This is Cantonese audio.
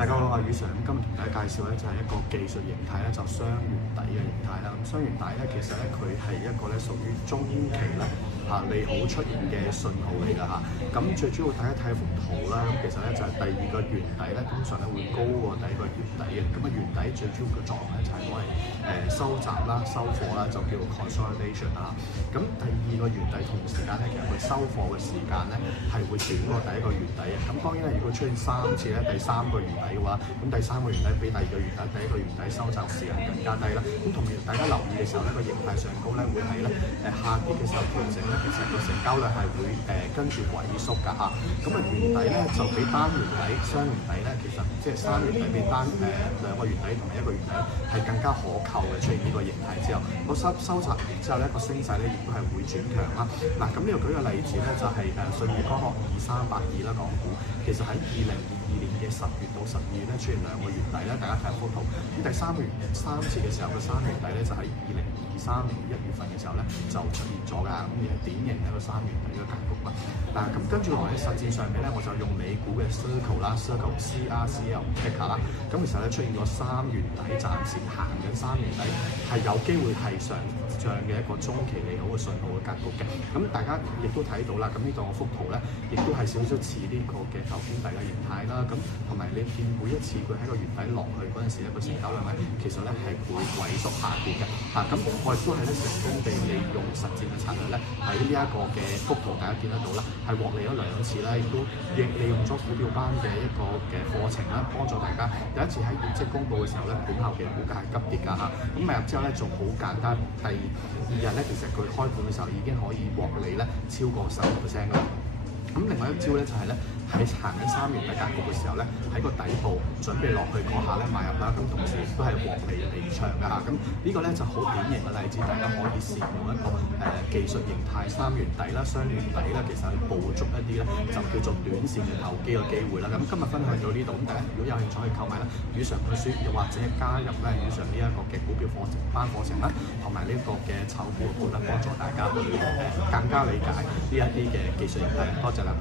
大家好，我係宇常，今日同大家介紹咧就係一個技術形態咧，就雙圓底嘅形態啦。咁雙圓底咧，其實咧佢係一個咧屬於中煙期咧利好出現嘅信號嚟㗎嚇。咁最主要大家睇幅圖啦，咁其實咧就係第二個圓底咧，通常咧會高過第一個圓底嘅。咁啊圓底最主要嘅作用咧就係攞嚟收集啦、收貨啦，就叫做 consolidation 啊。咁第二個圓底同時間咧，其實佢收貨嘅時間咧係會短過第一個圓底嘅。咁當然咧，如果出現3次咧，第三個圓底嘅話，咁第三個圓底比第二個圓底、第一個圓底收集時間更加低啦。咁同時大家留意嘅時候咧，個形態上高咧會係咧下跌嘅時候調整咧，其實個成交量係會跟住萎縮㗎嚇。咁啊圓底咧就比單圓底、雙圓底咧，其實即係三圓底比單兩個圓底同埋一個圓底係更加可靠嘅。出現呢個形態之後，個收集完之後咧，個升勢咧亦都係會轉強啦。嗱，咁呢度舉個例子咧，就係舜宇光學2382啦，港股其實喺2022年嘅10月到12月咧出現兩個圓底咧，大家睇下幅圖。咁第三次嘅時候，個三圓底咧就喺2023年1月份嘅時候咧就出現咗㗎。咁亦係典型一個三圓底嘅格局啦。嗱，咁跟住落嚟實戰上面咧，我就用美股嘅 Circle 啦 ，Circle CRCL Ticker 啦。咁其實咧出現咗三圓底，暫時行緊三圓底，係有機會係上漲嘅一個中期利好嘅信號嘅格局嘅。咁大家亦都睇到啦，咁呢度我幅圖咧，亦都係少少似呢個嘅頭肩底嘅形態啦。咁同埋你見每一次佢喺個圓底落去嗰陣時咧，個成交量咧其實咧係會萎縮下跌嘅。咁我亦都係咧成功地利用實戰嘅策略咧，喺呢一個嘅幅圖大家見得到啦，係獲利咗2次啦，亦都利用咗股票班嘅一個嘅課程啦，幫助大家第一次喺業績公佈嘅時候咧，盤後嘅股價係急跌㗎嚇。咁買入之後咧，仲好簡單，第二日咧，其實佢開盤嘅時候已經可以獲利咧超過10%㗎。咁另外一招咧就係咧喺行緊三圓底格局嘅時候咧，喺個底部準備落去嗰下咧買入啦，咁同時亦都係獲利離場㗎嚇。咁呢個咧就好典型嘅例子，大家可以試用一個技術形態三圓底啦、雙圓底啦，其實係捕捉一啲咧就叫做短線嘅投機嘅機會啦。咁今日分享到呢度，咁大家如果有興趣可以購買啦宇常嘅書，又或者加入咧宇常呢一個嘅股票課程啦，同埋呢個嘅炒股嘅盤啦，幫助大家去更加理解呢一啲嘅技術形態。多謝啦。